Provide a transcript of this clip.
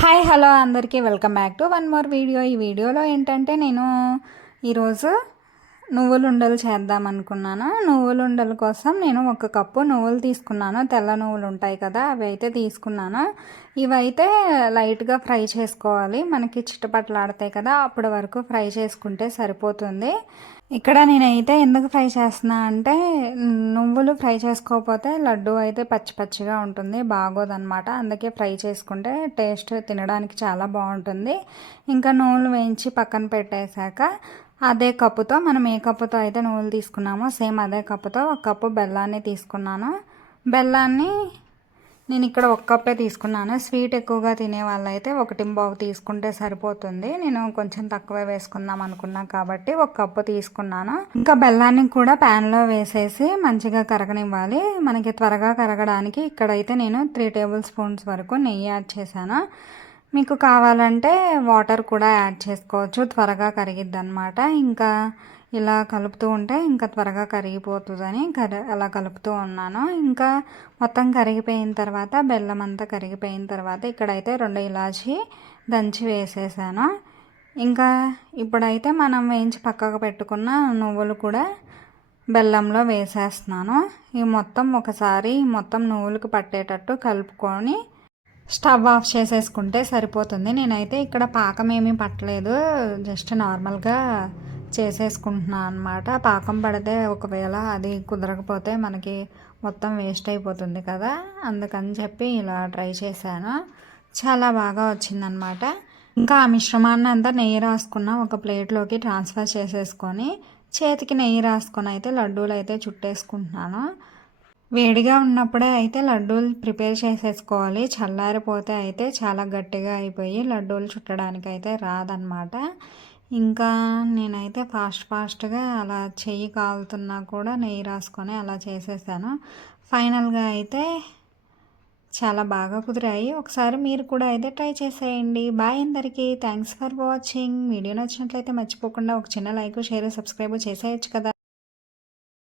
Hi hello అందరికీ. Welcome back to one more video. ఈ వీడియోలో ఏంటంటే నేను ఈరోజు నువ్వులుండలు చేద్దాం అనుకున్నాను నువ్వులుండల కోసం నేను ఒక కప్పు నువ్వులు తీసుకున్నాను. తెల్ల నువ్వులు ఉంటాయి కదా అవి అయితే తీసుకున్నాను. ఇవైతే లైట్గా ఫ్రై చేసుకోవాలి. మనకి చిట్టపట్లాడతాయి కదా అప్పటి వరకు ఫ్రై చేసుకుంటే సరిపోతుంది. ఇక్కడ నేనైతే ఎందుకు ఫ్రై చేస్తున్నా అంటే నువ్వులు ఫ్రై చేసుకోకపోతే లడ్డు అయితే పచ్చి పచ్చిగా ఉంటుంది బాగోదన్నమాట. అందుకే ఫ్రై చేసుకుంటే టేస్ట్ తినడానికి చాలా బాగుంటుంది. ఇంకా నువ్వులు వేయించి పక్కన పెట్టేశాక అదే కప్పుతో మనం ఏ కప్పుతో అయితే నువ్వులు తీసుకున్నామో సేమ్ అదే కప్పుతో ఒక కప్పు బెల్లాన్ని తీసుకున్నాను. బెల్లాన్ని నేను ఇక్కడ ఒక కప్పే తీసుకున్నాను. స్వీట్ ఎక్కువగా తినే వాళ్ళైతే ఒకటి బావు తీసుకుంటే సరిపోతుంది. నేను కొంచెం తక్కువే వేసుకుందాం అనుకున్నా కాబట్టి ఒక కప్పు తీసుకున్నాను. ఇంకా బెల్లాన్ని కూడా ప్యాన్లో వేసేసి మంచిగా కరగనివ్వాలి. మనకి త్వరగా కరగడానికి ఇక్కడైతే నేను త్రీ టేబుల్ స్పూన్స్ వరకు నెయ్యి యాడ్ చేశాను. మీకు కావాలంటే వాటర్ కూడా యాడ్ చేసుకోవచ్చు. త్వరగా కరిగిద్ది అనమాట ఇంకా ఇలా కలుపుతూ ఉంటే ఇంకా త్వరగా కరిగిపోతుందని కరి అలా కలుపుతూ ఉన్నాను. ఇంకా మొత్తం కరిగిపోయిన తర్వాత బెల్లం అంతా కరిగిపోయిన తర్వాత ఇక్కడైతే రెండు ఇలాచి దంచి వేసేసాను. ఇంకా ఇప్పుడైతే మనం వేయించి పక్కకు పెట్టుకున్న నువ్వులు కూడా బెల్లంలో వేసేస్తున్నాను. ఈ మొత్తం ఒకసారి మొత్తం నువ్వులకు పట్టేటట్టు కలుపుకొని స్టవ్ ఆఫ్ చేసేసుకుంటే సరిపోతుంది. నేనైతే ఇక్కడ పాకం ఏమీ పట్టలేదు. జస్ట్ నార్మల్గా చేసేసుకుంటున్నాను అనమాట పాకం పడితే ఒకవేళ అది కుదరకపోతే మనకి మొత్తం వేస్ట్ అయిపోతుంది కదా. అందుకని చెప్పి ఇలా ట్రై చేశాను. చాలా బాగా వచ్చిందనమాట ఇంకా ఆ మిశ్రమాన్ని అంతా నెయ్యి రాసుకున్న ఒక ప్లేట్లోకి ట్రాన్స్ఫర్ చేసేసుకొని చేతికి నెయ్యి రాసుకొని అయితే లడ్డూలు అయితే చుట్టేసుకుంటున్నాను. వేడిగా ఉన్నప్పుడే అయితే లడ్డూలు ప్రిపేర్ చేసేసుకోవాలి. చల్లారిపోతే అయితే చాలా గట్టిగా అయిపోయి లడ్డూలు చుట్టడానికి అయితే రాదనమాట ఇంకా నేనైతే ఫాస్ట్ ఫాస్ట్గా అలా చెయ్యి కాలుతున్నా కూడా నెయ్యి రాసుకొని అలా చేసేసాను. ఫైనల్గా అయితే చాలా బాగా కుదిరాయి. ఒకసారి మీరు కూడా అయితే ట్రై చేసేయండి. బాయ్ అందరికీ. Thanks for watching. వీడియో నచ్చినట్లయితే మర్చిపోకుండా ఒక చిన్న లైక్ షేర్ సబ్స్క్రైబ్ చేసేయచ్చు కదా.